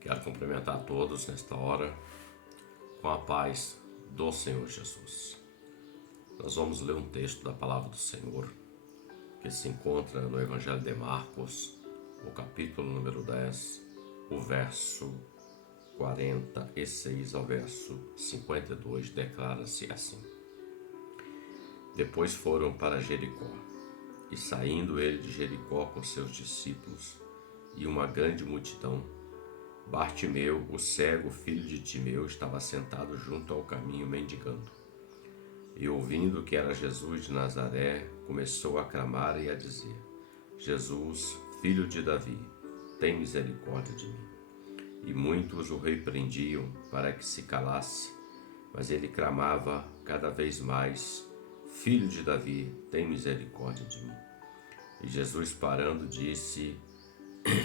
Quero cumprimentar a todos nesta hora com a paz do Senhor Jesus. Nós vamos ler um texto da palavra do Senhor que se encontra no Evangelho de Marcos, o capítulo número 10, o verso 46 ao verso 52, declara-se assim: Depois foram para Jericó, e saindo ele de Jericó com seus discípulos e uma grande multidão, Bartimeu, o cego, filho de Timeu, estava sentado junto ao caminho mendigando. E ouvindo que era Jesus de Nazaré, começou a clamar e a dizer: Jesus, filho de Davi, tem misericórdia de mim. E muitos o repreendiam para que se calasse, mas ele clamava cada vez mais: Filho de Davi, tem misericórdia de mim. E Jesus, parando, disse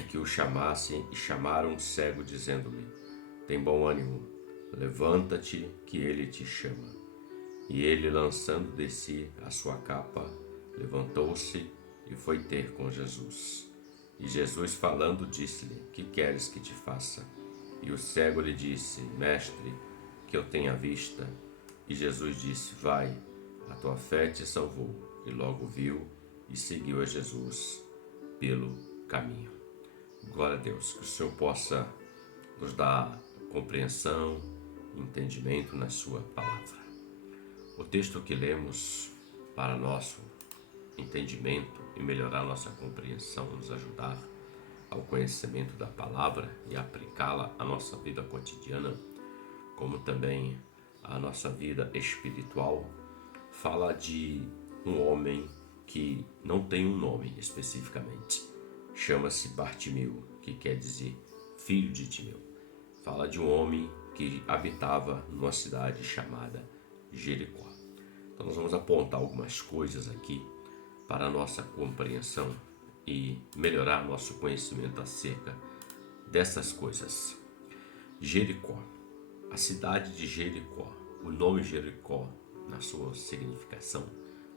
que o chamassem, e chamaram o cego, dizendo-lhe: Tem bom ânimo, levanta-te, que ele te chama. E ele, lançando de si a sua capa, levantou-se e foi ter com Jesus. E Jesus, falando, disse-lhe: Que queres que te faça? E o cego lhe disse: Mestre, que eu tenha vista. E Jesus disse: Vai, a tua fé te salvou. E logo viu e seguiu a Jesus pelo caminho. Glória a Deus, que o Senhor possa nos dar compreensão, entendimento na sua palavra. O texto que lemos para nosso entendimento e melhorar nossa compreensão, nos ajudar ao conhecimento da palavra e aplicá-la à nossa vida cotidiana, como também à nossa vida espiritual, fala de um homem que não tem um nome especificamente. Chama-se Bartimeu, que quer dizer filho de Timeu. Fala de um homem que habitava numa cidade chamada Jericó. Então nós vamos apontar algumas coisas aqui para a nossa compreensão e melhorar nosso conhecimento acerca dessas coisas. Jericó, a cidade de Jericó, o nome Jericó, na sua significação,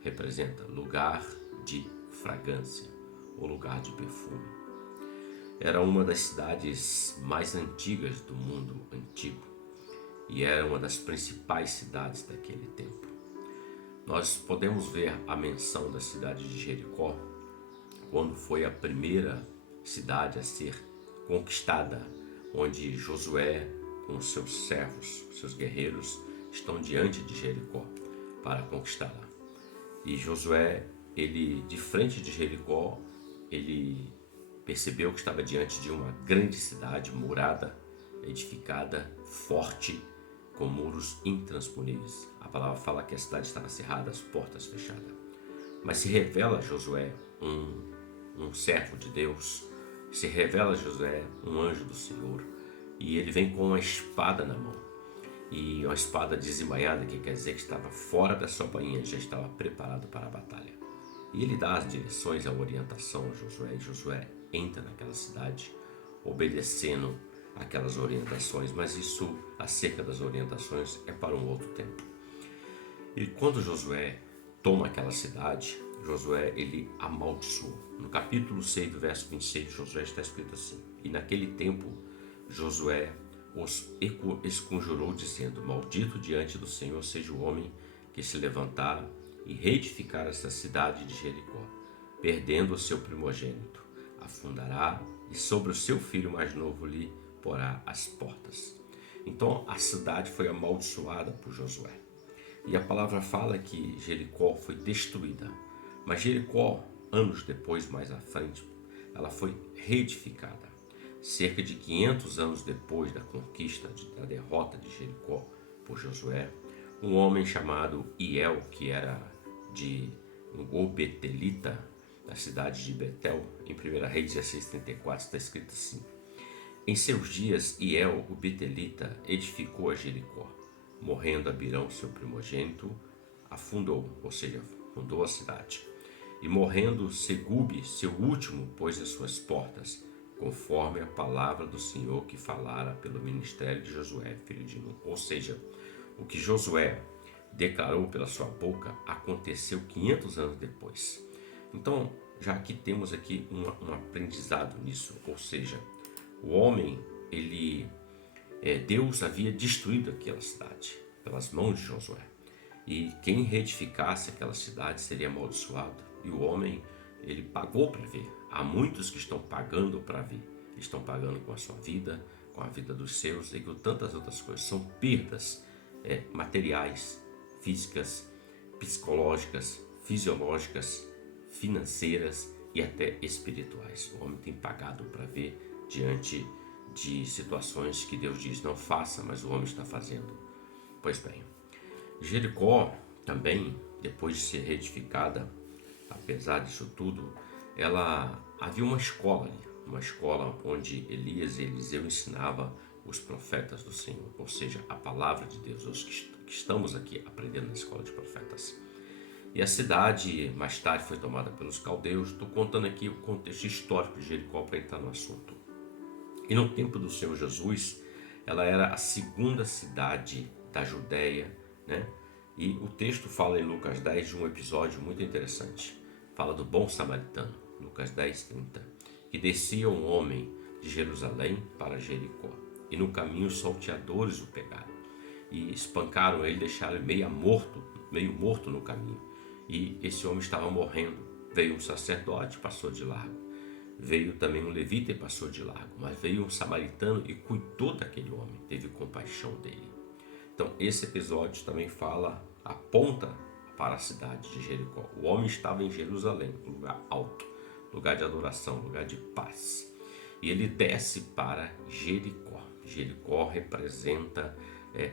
representa lugar de fragrância, ou lugar de perfume. Era uma das cidades mais antigas do mundo antigo e era uma das principais cidades daquele tempo. Nós podemos ver a menção da cidade de Jericó quando foi a primeira cidade a ser conquistada, onde Josué com seus servos, seus guerreiros, estão diante de Jericó para conquistá-la. E Josué, ele de frente de Jericó, ele percebeu que estava diante de uma grande cidade murada, edificada, forte, com muros intransponíveis. A palavra fala que a cidade estava cerrada, as portas fechadas. Mas se revela a Josué um servo de Deus, se revela a Josué um anjo do Senhor, e ele vem com uma espada na mão. E uma espada desembainhada, que quer dizer que estava fora da sua bainha, já estava preparado para a batalha. E ele dá as direções, a orientação a Josué, e Josué entra naquela cidade, obedecendo aquelas orientações, mas isso, acerca das orientações, é para um outro tempo. E quando Josué toma aquela cidade, Josué, ele amaldiçoou. No capítulo 6, do verso 26 de Josué, está escrito assim: E naquele tempo, Josué os esconjurou, dizendo: Maldito diante do Senhor seja o homem que se levantar e reedificar esta cidade de Jericó, perdendo o seu primogênito, afundará, e sobre o seu filho mais novo lhe porá as portas. Então a cidade foi amaldiçoada por Josué. E a palavra fala que Jericó foi destruída. Mas Jericó, anos depois, mais à frente, ela foi reedificada. Cerca de 500 anos depois da conquista, da derrota de Jericó por Josué, um homem chamado Hiel, que era de um betelita, da cidade de Betel, em 1 Reis 16:34, está escrito assim: Em seus dias, Hiel, o betelita, edificou a Jericó. Morrendo Abirão, seu primogênito, afundou, ou seja, fundou a cidade. E morrendo Segube, seu último, pôs as suas portas, conforme a palavra do Senhor que falara pelo ministério de Josué, filho de Nun. Ou seja, o que Josué declarou pela sua boca aconteceu 500 anos depois. Então, já que temos aqui um aprendizado nisso, ou seja, o homem Deus havia destruído aquela cidade pelas mãos de Josué. E quem reedificasse aquela cidade seria amaldiçoado. E o homem, ele pagou para ver. Há muitos que estão pagando para ver. Estão pagando com a sua vida, com a vida dos seus e com tantas outras coisas. São perdas materiais, físicas, psicológicas, fisiológicas, financeiras e até espirituais. O homem tem pagado para ver diante de situações que Deus diz não faça, mas o homem está fazendo. Pois bem, Jericó também, depois de ser reedificada, apesar disso tudo, havia uma escola ali, uma escola onde Elias e Eliseu ensinavam os profetas do Senhor, ou seja, a palavra de Deus, os que estamos aqui aprendendo na escola de profetas. E a cidade mais tarde foi tomada pelos caldeus. Estou contando aqui o contexto histórico de Jericó para entrar no assunto. E no tempo do Senhor Jesus, ela era a segunda cidade da Judéia, né? E o texto fala em Lucas 10 de um episódio muito interessante. Fala do bom samaritano, Lucas 10, 30, que descia um homem de Jerusalém para Jericó. E no caminho os salteadores o pegaram e espancaram ele, deixaram ele meio morto no caminho. E esse homem estava morrendo. Veio um sacerdote, passou de largo. Veio também um levita e passou de largo. Mas veio um samaritano e cuidou daquele homem, teve compaixão dele. Então esse episódio também aponta para a cidade de Jericó. O homem estava em Jerusalém, um lugar alto, lugar de adoração, lugar de paz. E ele desce para Jericó. Jericó representa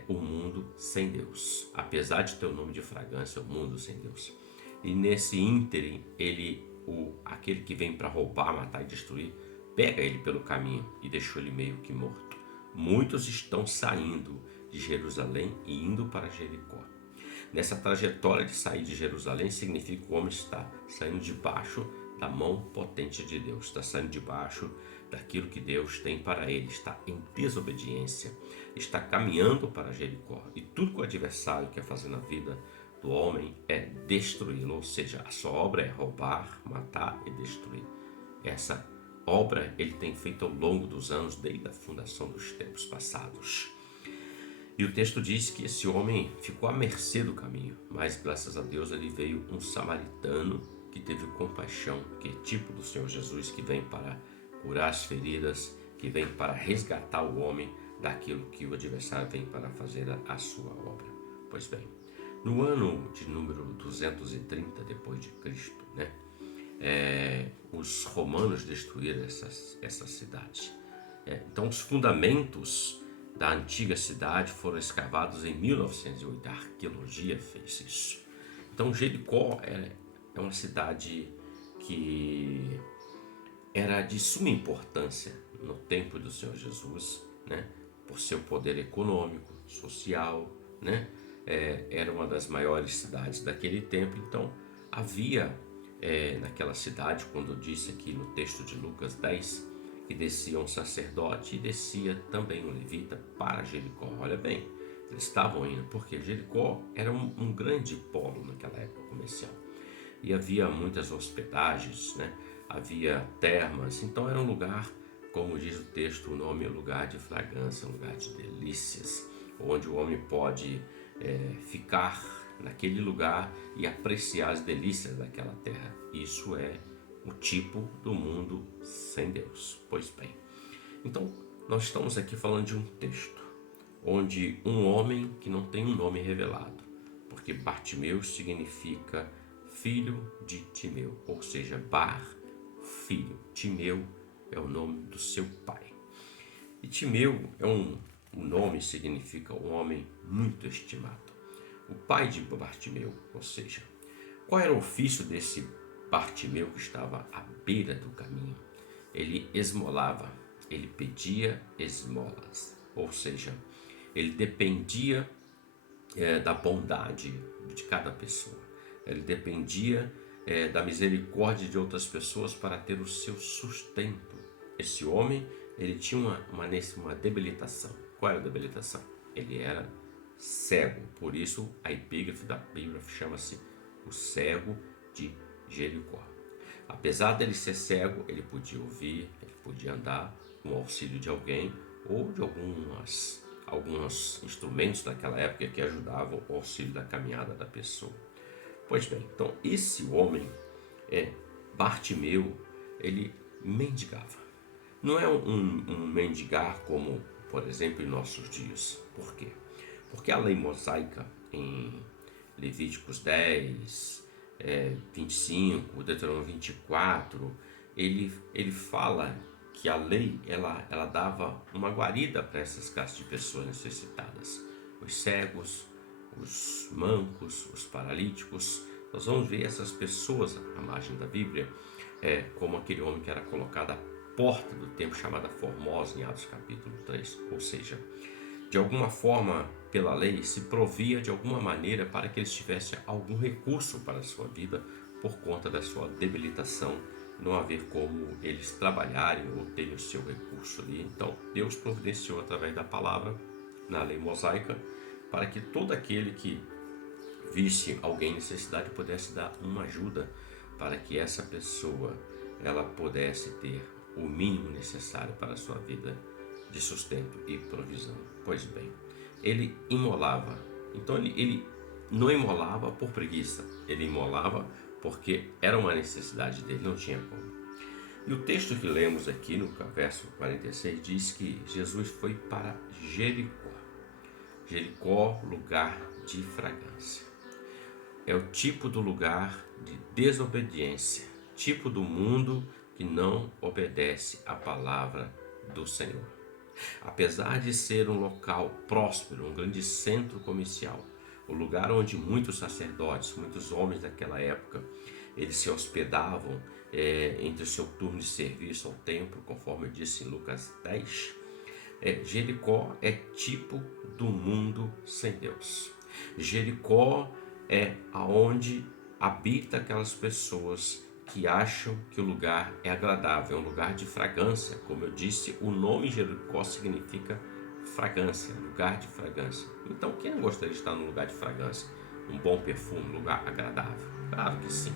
o mundo sem Deus. Apesar de ter o nome de fragrância, o mundo sem Deus. E nesse ínterim, aquele que vem para roubar, matar e destruir, pega ele pelo caminho e deixou ele meio que morto. Muitos estão saindo de Jerusalém e indo para Jericó. Nessa trajetória de sair de Jerusalém, significa que o homem está saindo debaixo da mão potente de Deus, está saindo debaixo daquilo que Deus tem para ele, está em desobediência, está caminhando para Jericó. E tudo que o adversário quer fazer na vida do homem é destruí-lo, ou seja, a sua obra é roubar, matar e destruir. Essa obra ele tem feito ao longo dos anos, desde a fundação dos tempos passados. E o texto diz que esse homem ficou à mercê do caminho, mas graças a Deus ele veio um samaritano que teve compaixão, que é tipo do Senhor Jesus, que vem para curar as feridas, que vem para resgatar o homem daquilo que o adversário vem para fazer a sua obra. Pois bem, no ano de número 230 depois de Cristo, os romanos destruíram essa cidade. Então os fundamentos da antiga cidade foram escavados em 1908. A arqueologia fez isso. Então Jericó é uma cidade que era de suma importância no tempo do Senhor Jesus, por seu poder econômico, social, era uma das maiores cidades daquele tempo. Então havia naquela cidade, quando eu disse aqui no texto de Lucas 10, que descia um sacerdote e descia também um levita para Jericó. Olha bem, eles estavam indo, porque Jericó era um grande polo naquela época comercial. E havia muitas hospedagens, havia termas, então era um lugar, como diz o texto, o nome é lugar de fragrância, um lugar de delícias, onde o homem pode ficar naquele lugar e apreciar as delícias daquela terra. Isso é o tipo do mundo sem Deus. Pois bem, então nós estamos aqui falando de um texto onde um homem que não tem um nome revelado, porque Bartimeu significa filho de Timeu, ou seja, Bar, filho. Timeu é o nome do seu pai. E Timeu o nome significa um homem muito estimado. O pai de Bartimeu, ou seja, qual era o ofício desse Bartimeu que estava à beira do caminho? Ele esmolava, ele pedia esmolas, ou seja, ele dependia da bondade de cada pessoa, ele dependia da misericórdia de outras pessoas para ter o seu sustento. Esse homem, ele tinha uma debilitação. Qual era a debilitação? Ele era cego, por isso a epígrafe da Bíblia chama-se o cego de Jericó. Apesar dele ser cego, ele podia ouvir, ele podia andar com o auxílio de alguém, ou de alguns instrumentos daquela época que ajudavam o auxílio da caminhada da pessoa. Pois bem, então esse homem, Bartimeu, ele mendigava. Não é um mendigar como, por exemplo, em nossos dias. Por quê? Porque a lei mosaica em Levíticos 10, 25, Deuteronômio 24, ele fala que a lei ela dava uma guarida para essas classes de pessoas necessitadas. Os cegos, os mancos, os paralíticos. Nós vamos ver essas pessoas à margem da Bíblia, como aquele homem que era colocado à porta do templo chamada Formosa em Atos capítulo 3. Ou seja, de alguma forma, pela lei, se provia de alguma maneira para que eles tivessem algum recurso para a sua vida por conta da sua debilitação, não haver como eles trabalharem ou terem o seu recurso ali. Então, Deus providenciou através da palavra, na lei mosaica, para que todo aquele que visse alguém em necessidade pudesse dar uma ajuda para que essa pessoa ela pudesse ter o mínimo necessário para a sua vida de sustento e provisão. Pois bem, ele imolava. Então ele não imolava por preguiça, ele imolava porque era uma necessidade dele, não tinha como. E o texto que lemos aqui no verso 46 diz que Jesus foi para Jericó. Jericó, lugar de fragrância. É o tipo do lugar de desobediência, tipo do mundo que não obedece à palavra do Senhor. Apesar de ser um local próspero, um grande centro comercial, o lugar onde muitos sacerdotes, muitos homens daquela época, eles se hospedavam entre o seu turno de serviço ao templo, conforme eu disse em Lucas 10, Jericó é tipo do mundo sem Deus. Jericó é aonde habita aquelas pessoas que acham que o lugar é agradável, é um lugar de fragrância. Como eu disse, o nome Jericó significa fragrância, lugar de fragrância. Então, quem não gostaria de estar num lugar de fragrância? Um bom perfume, um lugar agradável? Claro que sim.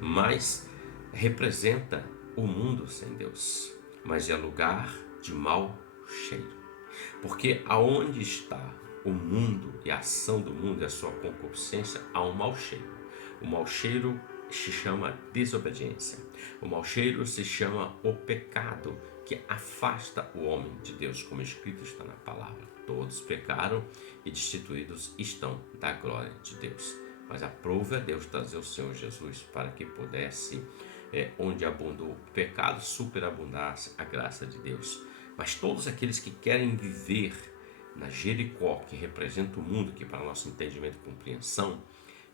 Mas representa o mundo sem Deus. Mas é lugar de mau cheiro. Porque aonde está o mundo e a ação do mundo e a sua concupiscência, há um mau cheiro. O mau cheiro se chama desobediência. O mau cheiro se chama o pecado, que afasta o homem de Deus, como escrito está na palavra. Todos pecaram e destituídos estão da glória de Deus. Mas aprove a Deus trazer o Senhor Jesus para que pudesse, onde abundou o pecado, superabundasse a graça de Deus. Mas todos aqueles que querem viver na Jericó, que representa o mundo, que para nosso entendimento e compreensão,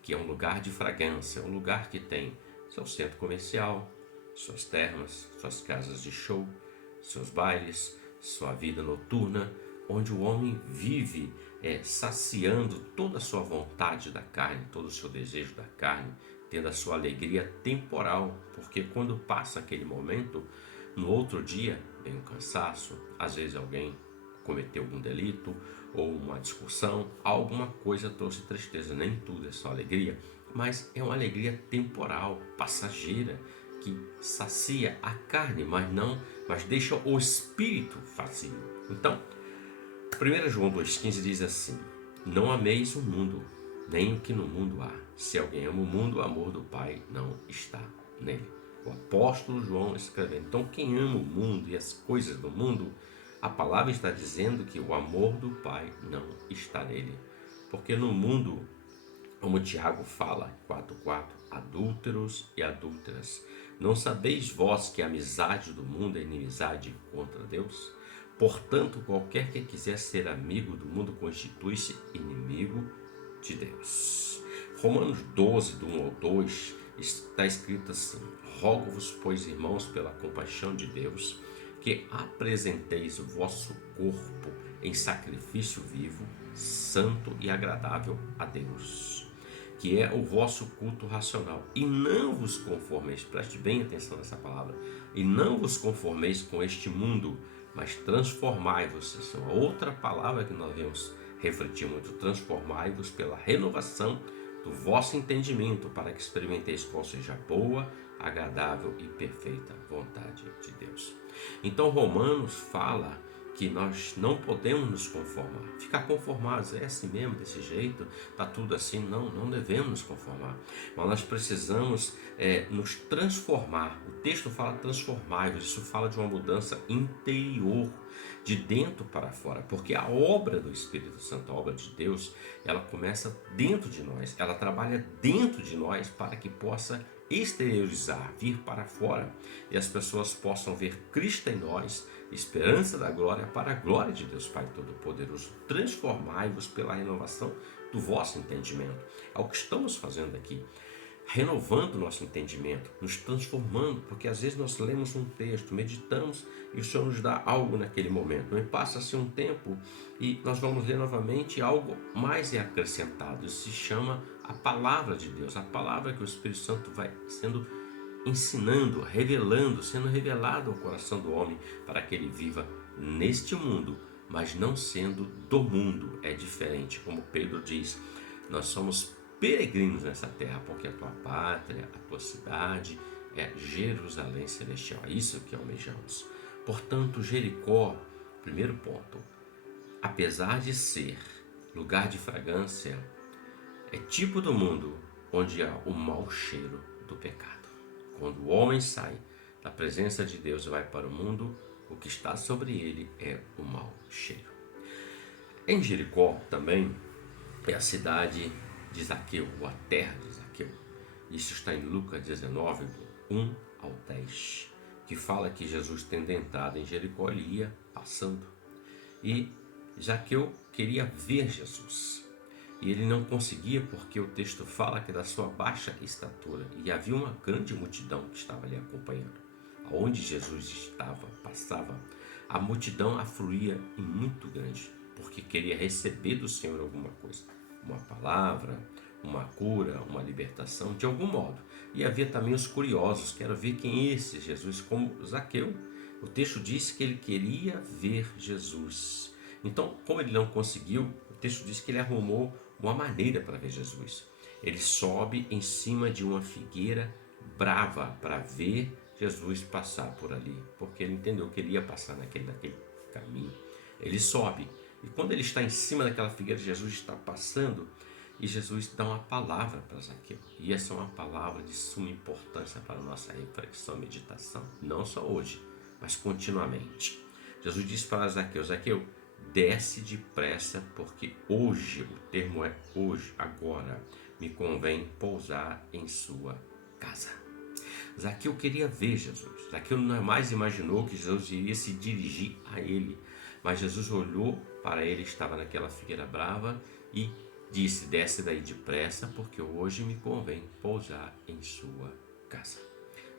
que é um lugar de fragrância, um lugar que tem seu centro comercial, suas termas, suas casas de show, seus bailes, sua vida noturna, onde o homem vive saciando toda a sua vontade da carne, todo o seu desejo da carne, tendo a sua alegria temporal, porque quando passa aquele momento, no outro dia vem um cansaço, às vezes alguém cometeu algum delito ou uma discussão, alguma coisa trouxe tristeza. Nem tudo é só alegria, mas é uma alegria temporal, passageira, que sacia a carne, mas deixa o espírito vazio. Então, 1 João 2,15 diz assim: não ameis o mundo, nem o que no mundo há. Se alguém ama o mundo, o amor do Pai não está nele. O apóstolo João escrevendo. Então, quem ama o mundo e as coisas do mundo, a palavra está dizendo que o amor do Pai não está nele. Porque no mundo, como Tiago fala, 4,4, adúlteros e adúlteras, não sabeis vós que a amizade do mundo é inimizade contra Deus? Portanto, qualquer que quiser ser amigo do mundo constitui-se inimigo de Deus. Romanos 12, do 1 ao 2, está escrito assim: rogo-vos, pois, irmãos, pela compaixão de Deus, que apresenteis o vosso corpo em sacrifício vivo, santo e agradável a Deus, que é o vosso culto racional. E não vos conformeis, preste bem atenção nessa palavra, e não vos conformeis com este mundo, mas transformai-vos. Essa é uma outra palavra que nós vamos refletir muito: transformai-vos pela renovação do vosso entendimento, para que experimenteis qual seja a boa, agradável e perfeita vontade de Deus. Então Romanos fala que nós não podemos nos conformar. Ficar conformados, é assim mesmo, desse jeito, tá tudo assim, não devemos nos conformar. Mas nós precisamos nos transformar. O texto fala transformar, isso fala de uma mudança interior, de dentro para fora, porque a obra do Espírito Santo, a obra de Deus, ela começa dentro de nós, ela trabalha dentro de nós para que possa exteriorizar, vir para fora, e as pessoas possam ver Cristo em nós, esperança da glória, para a glória de Deus Pai Todo-Poderoso. Transformai-vos pela renovação do vosso entendimento. É o que estamos fazendo aqui, renovando o nosso entendimento, nos transformando, porque às vezes nós lemos um texto, meditamos e o Senhor nos dá algo naquele momento. E passa-se um tempo e nós vamos ler novamente, algo mais é acrescentado. Isso se chama a palavra de Deus, a palavra que o Espírito Santo vai sendo ensinando, revelando, sendo revelado ao coração do homem para que ele viva neste mundo, mas não sendo do mundo. É diferente, como Pedro diz, nós somos peregrinos nessa terra, porque a tua pátria, a tua cidade é Jerusalém celestial. É isso que almejamos. Portanto, Jericó, primeiro ponto, apesar de ser lugar de fragrância, é tipo do mundo onde há o mau cheiro do pecado. Quando o homem sai da presença de Deus e vai para o mundo, o que está sobre ele é o mau cheiro. Em Jericó também é a cidade de Zaqueu, ou a terra de Zaqueu. Isso está em Lucas 19, do 1 ao 10, que fala que Jesus, tendo entrado em Jericó, ele ia passando. E Zaqueu queria ver Jesus. E ele não conseguia, porque o texto fala que da sua baixa estatura, e havia uma grande multidão que estava ali acompanhando. Aonde Jesus passava, a multidão afluía em muito grande, porque queria receber do Senhor alguma coisa, uma palavra, uma cura, uma libertação, de algum modo. E havia também os curiosos, quero ver quem é esse Jesus, como Zaqueu. O texto diz que ele queria ver Jesus. Então, como ele não conseguiu, o texto diz que ele arrumou uma maneira para ver Jesus. Ele sobe em cima de uma figueira brava para ver Jesus passar por ali, porque ele entendeu que ele ia passar naquele caminho. Ele sobe, e quando ele está em cima daquela figueira, Jesus está passando, e Jesus dá uma palavra para Zaqueu. E essa é uma palavra de suma importância para a nossa reflexão e meditação, não só hoje, mas continuamente. Jesus disse para Zaqueu: Zaqueu, desce depressa, porque hoje, o termo é hoje, agora, me convém pousar em sua casa. Zaqueu queria ver Jesus. Zaqueu jamais imaginou que Jesus iria se dirigir a ele. Mas Jesus olhou para ele, estava naquela figueira brava, e disse: desce daí depressa, porque hoje me convém pousar em sua casa.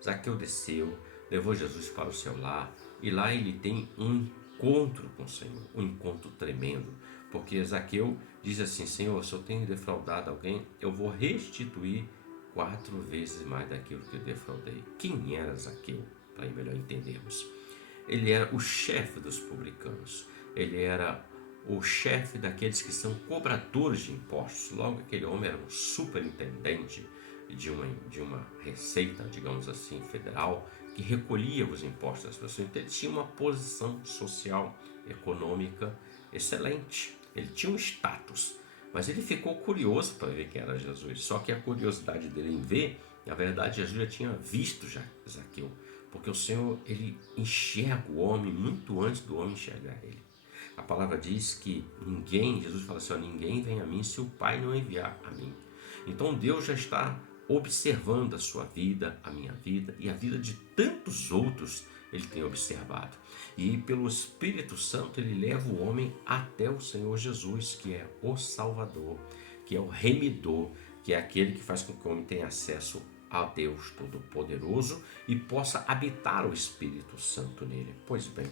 Zaqueu desceu, levou Jesus para o seu lar, e lá ele tem um encontro com o Senhor, um encontro tremendo, porque Zaqueu diz assim: Senhor, se eu tenho defraudado alguém, eu vou restituir 4 vezes mais daquilo que eu defraudei. Quem era Zaqueu? Para melhor entendermos, ele era o chefe dos publicanos, ele era o chefe daqueles que são cobradores de impostos. Logo, aquele homem era um superintendente de uma receita, digamos assim, federal, que recolhia os impostos das pessoas. Então ele tinha uma posição social, econômica excelente, ele tinha um status, mas ele ficou curioso para ver quem era Jesus. Só que a curiosidade dele em ver, na verdade, Jesus já tinha visto Zaqueu, porque o Senhor, ele enxerga o homem muito antes do homem enxergar ele. A palavra diz que Jesus fala assim: ninguém vem a mim se o Pai não enviar a mim. Então Deus já está observando a sua vida, a minha vida e a vida de tantos outros. Ele tem observado, e pelo Espírito Santo ele leva o homem até o Senhor Jesus, que é o Salvador, que é o remidor, que é aquele que faz com que o homem tenha acesso a Deus Todo-Poderoso e possa habitar o Espírito Santo nele. Pois bem,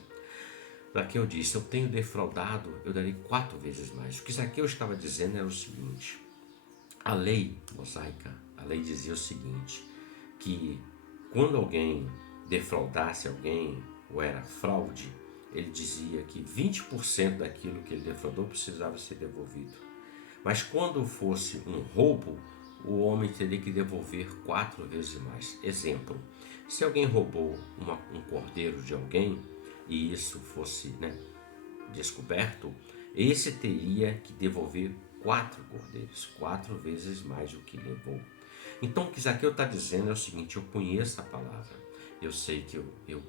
Zaqueu disse: eu tenho defraudado, eu darei 4 vezes mais. O que Zaqueu estava dizendo era o seguinte: a lei mosaica, a lei dizia o seguinte, que quando alguém defraudasse alguém, ou era fraude, ele dizia que 20% daquilo que ele defraudou precisava ser devolvido. Mas quando fosse um roubo, o homem teria que devolver 4 vezes mais. Exemplo, se alguém roubou um cordeiro de alguém, e isso fosse descoberto, esse teria que devolver 4 cordeiros, 4 vezes mais o que levou. Então o que Zaqueu está dizendo é o seguinte: eu conheço a palavra, eu sei que eu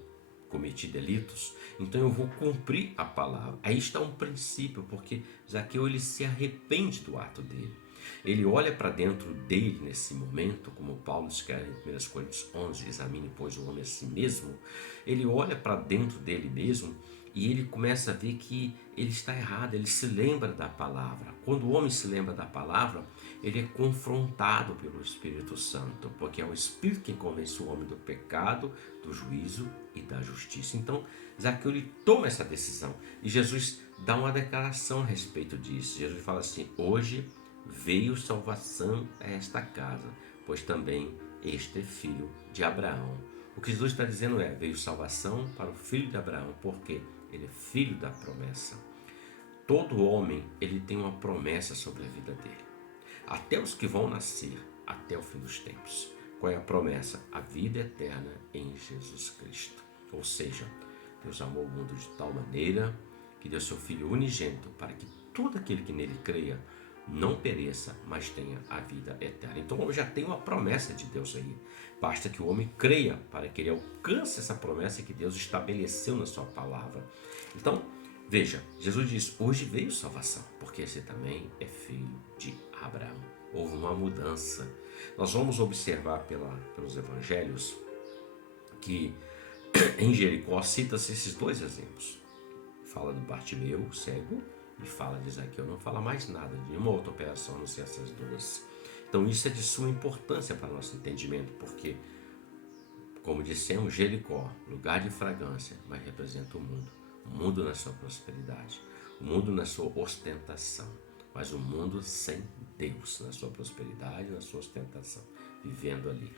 cometi delitos, então eu vou cumprir a palavra. Aí está um princípio, porque Zaqueu ele se arrepende do ato dele. Ele olha para dentro dele nesse momento, como Paulo escreve em 1 Coríntios 11, examine pois o homem a si mesmo. Ele olha para dentro dele mesmo e ele começa a ver que ele está errado, ele se lembra da palavra. Quando o homem se lembra da palavra, ele é confrontado pelo Espírito Santo, porque é o Espírito que convence o homem do pecado, do juízo e da justiça. Então, Zaqueu ele toma essa decisão e Jesus dá uma declaração a respeito disso. Jesus fala assim: hoje veio salvação a esta casa, pois também este é filho de Abraão. O que Jesus está dizendo é: veio salvação para o filho de Abraão, porque ele é filho da promessa. Todo homem ele tem uma promessa sobre a vida dele, até os que vão nascer até o fim dos tempos. Qual é a promessa? A vida eterna em Jesus Cristo. Ou seja, Deus amou o mundo de tal maneira que deu seu Filho unigênito para que todo aquele que nele creia não pereça, mas tenha a vida eterna. Então eu já tenho uma promessa de Deus aí. Basta que o homem creia para que ele alcance essa promessa que Deus estabeleceu na sua palavra. Então, veja, Jesus diz: hoje veio salvação, porque esse também é filho de Abraão. Houve uma mudança. Nós vamos observar pelos evangelhos que em Jericó cita-se esses 2 exemplos. Fala do Bartimeu, o cego, e fala de Zaqueu. Não fala mais nada de nenhuma outra operação a não ser essas 2. Então isso é de suma importância para o nosso entendimento, porque, como dissemos, Jericó, lugar de fragrância, mas representa o mundo na sua prosperidade, o mundo na sua ostentação, mas o mundo sem Deus na sua prosperidade, na sua ostentação, vivendo ali.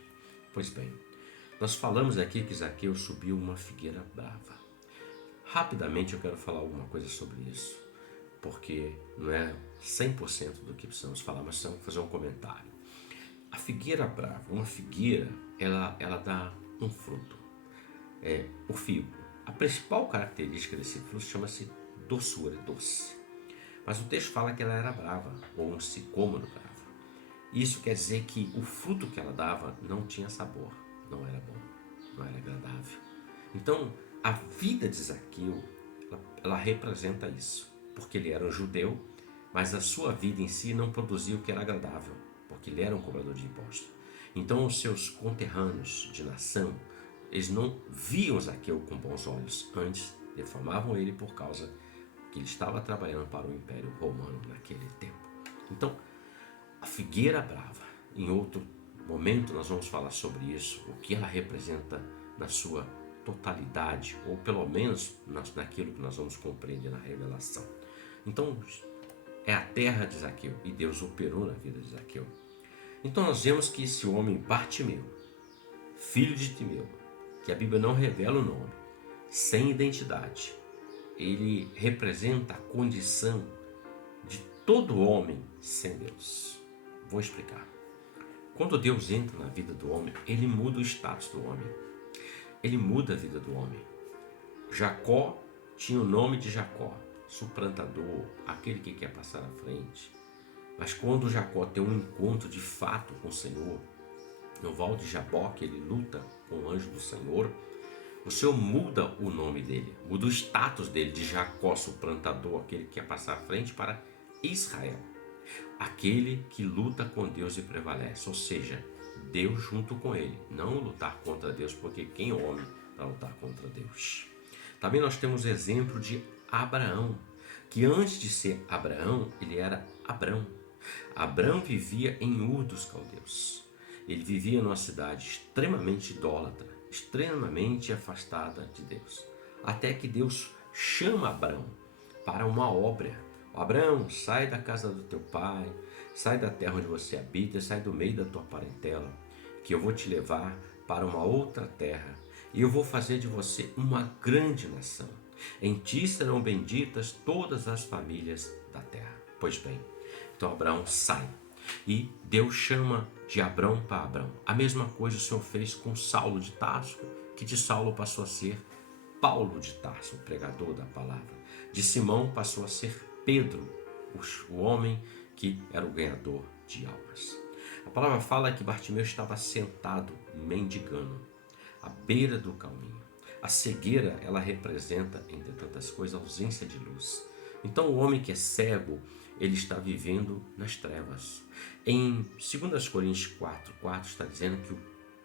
Pois bem, nós falamos aqui que Zaqueu subiu uma figueira brava. Rapidamente eu quero falar alguma coisa sobre isso, porque não é 100% do que precisamos falar, mas precisamos fazer um comentário. A figueira brava, uma figueira, ela dá um fruto. O figo. A principal característica desse fruto chama-se doçura, doce. Mas o texto fala que ela era brava, ou um sicômoro bravo. Isso quer dizer que o fruto que ela dava não tinha sabor, não era bom, não era agradável. Então, a vida de Zaqueu, ela representa isso, porque ele era um judeu, mas a sua vida em si não produzia o que era agradável, porque ele era um cobrador de impostos. Então, os seus conterrâneos de nação, eles não viam Zaqueu com bons olhos, antes defamavam ele por causa que ele estava trabalhando para o Império Romano naquele tempo. Então, a figueira brava, em outro momento nós vamos falar sobre isso, o que ela representa na sua totalidade, ou pelo menos naquilo que nós vamos compreender na revelação. Então, é a terra de Zaqueu, e Deus operou na vida de Zaqueu. Então nós vemos que esse homem Bartimeu, filho de Timeu, que a Bíblia não revela o nome, sem identidade, ele representa a condição de todo homem sem Deus. Vou explicar. Quando Deus entra na vida do homem, ele muda o status do homem. Ele muda a vida do homem. Jacó tinha o nome de Jacó, suplantador, aquele que quer passar à frente. Mas quando Jacó tem um encontro de fato com o Senhor, no Val de Jaboque, ele luta com o anjo do Senhor, o Senhor muda o nome dele, muda o status dele de Jacó, suplantador, aquele que quer passar à frente, para Israel, aquele que luta com Deus e prevalece, ou seja, Deus junto com ele, não lutar contra Deus, porque quem é homem para lutar contra Deus? Também nós temos o exemplo de Abraão, que antes de ser Abraão, ele era Abrão. Abrão vivia em Ur dos Caldeus. Ele vivia numa cidade extremamente idólatra, extremamente afastada de Deus. Até que Deus chama Abrão para uma obra. Abrão, sai da casa do teu pai, sai da terra onde você habita, sai do meio da tua parentela, que eu vou te levar para uma outra terra e eu vou fazer de você uma grande nação. Em ti serão benditas todas as famílias da terra. Pois bem, então Abraão sai e Deus chama de Abrão para Abrão. A mesma coisa o Senhor fez com Saulo de Tarso, que de Saulo passou a ser Paulo de Tarso, o pregador da palavra. De Simão passou a ser Pedro, o homem que era o ganhador de almas. A palavra fala que Bartimeu estava sentado, mendigando, à beira do caminho. A cegueira, ela representa, entre tantas coisas, a ausência de luz. Então o homem que é cego, ele está vivendo nas trevas. Em 2 Coríntios 4:4 está dizendo que o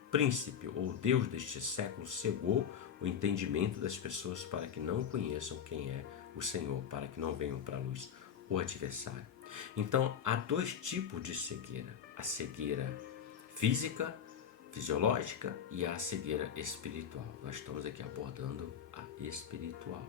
príncipe ou Deus deste século cegou o entendimento das pessoas para que não conheçam quem é o Senhor, para que não venham para a luz, o adversário. Então há dois tipos de cegueira: a cegueira física, fisiológica, e a cegueira espiritual. Nós estamos aqui abordando a espiritual,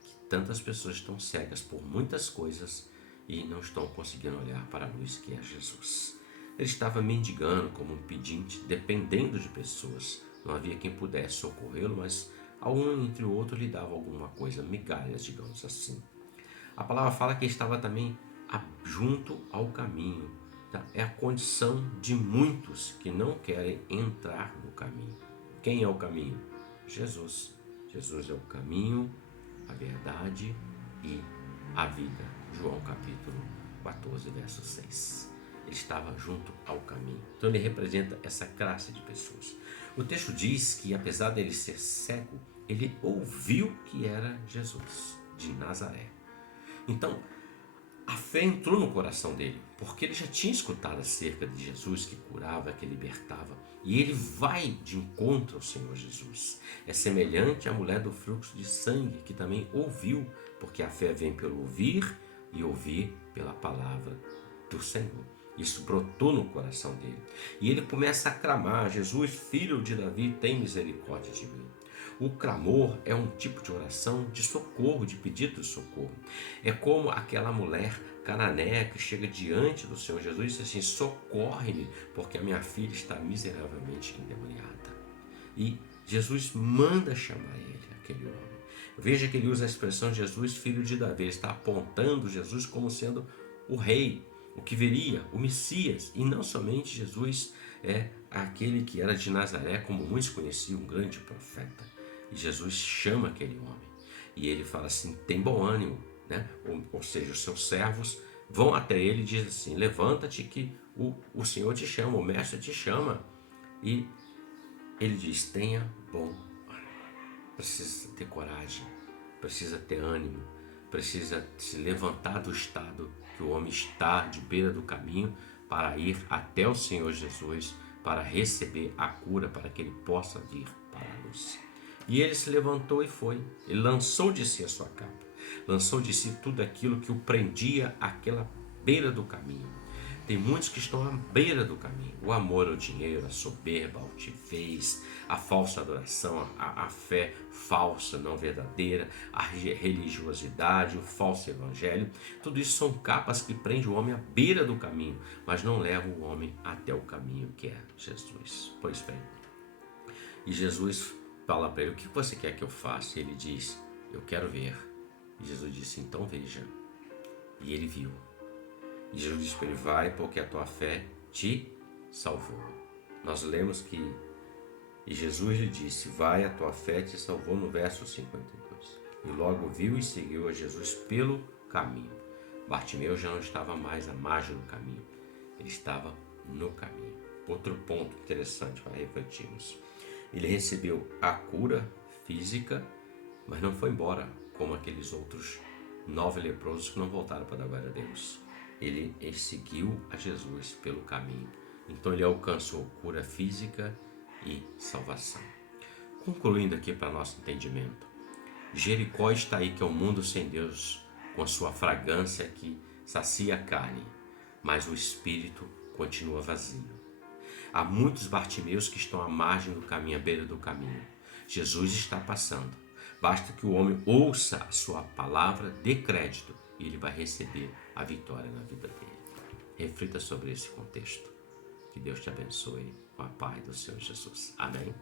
que tantas pessoas estão cegas por muitas coisas e não estão conseguindo olhar para a luz que é Jesus. Ele estava mendigando como um pedinte, dependendo de pessoas. Não havia quem pudesse socorrê-lo, mas a um entre o outro lhe dava alguma coisa, migalhas, digamos assim. A palavra fala que ele estava também junto ao caminho. Tá? É a condição de muitos que não querem entrar no caminho. Quem é o caminho? Jesus. Jesus é o caminho, a verdade e a vida. João capítulo 14, verso 6. Ele estava junto ao caminho. Então ele representa essa classe de pessoas. O texto diz que, apesar dele ser cego, ele ouviu que era Jesus de Nazaré. Então, a fé entrou no coração dele, porque ele já tinha escutado acerca de Jesus que curava, que libertava. E ele vai de encontro ao Senhor Jesus. É semelhante à mulher do fluxo de sangue, que também ouviu, porque a fé vem pelo ouvir e ouvir pela palavra do Senhor. Isso brotou no coração dele. E ele começa a clamar: Jesus, filho de Davi, tem misericórdia de mim. O clamor é um tipo de oração de socorro, de pedido de socorro. É como aquela mulher cananeia que chega diante do Senhor Jesus e diz assim: socorre-me, porque a minha filha está miseravelmente endemoniada. E Jesus manda chamar ele, aquele homem. Veja que ele usa a expressão Jesus, filho de Davi. Ele está apontando Jesus como sendo o rei, o que viria, o Messias. E não somente Jesus é aquele que era de Nazaré, como muitos conheciam, um grande profeta. E Jesus chama aquele homem. E ele fala assim: tem bom ânimo, né? Ou seja, os seus servos vão até ele e dizem assim: levanta-te que o Senhor te chama, o Mestre te chama. E ele diz: tenha bom ânimo. Precisa ter coragem, precisa ter ânimo, precisa se levantar do estado que o homem está de beira do caminho para ir até o Senhor Jesus, para receber a cura, para que ele possa vir para a luz. E ele se levantou e foi. Ele lançou de si a sua capa, lançou de si tudo aquilo que o prendia àquela beira do caminho. Tem muitos que estão à beira do caminho: o amor ao dinheiro, a soberba, a altivez, a falsa adoração, a fé falsa, não verdadeira, a religiosidade, o falso evangelho. Tudo isso são capas que prendem o homem à beira do caminho, mas não levam o homem até o caminho que é Jesus. Pois bem, e Jesus fala para ele: o que você quer que eu faça? E ele diz: eu quero ver. E Jesus disse: então veja. E ele viu. E Jesus disse para ele: vai, porque a tua fé te salvou. Nós lemos que e Jesus lhe disse: vai, a tua fé te salvou, no verso 52. E logo viu e seguiu a Jesus pelo caminho. Bartimeu já não estava mais à margem do caminho, ele estava no caminho. Outro ponto interessante para refletirmos: ele recebeu a cura física, mas não foi embora como aqueles outros 9 leprosos que não voltaram para dar glória a Deus. Ele seguiu a Jesus pelo caminho. Então ele alcançou cura física e salvação. Concluindo aqui para nosso entendimento, Jericó está aí, que é um mundo sem Deus, com a sua fragrância que sacia a carne, mas o espírito continua vazio. Há muitos Bartimeus que estão à margem do caminho, à beira do caminho. Jesus está passando. Basta que o homem ouça a sua palavra, dê crédito, e ele vai receber a vitória na vida dele. Reflita sobre esse contexto. Que Deus te abençoe com a paz do Senhor Jesus. Amém?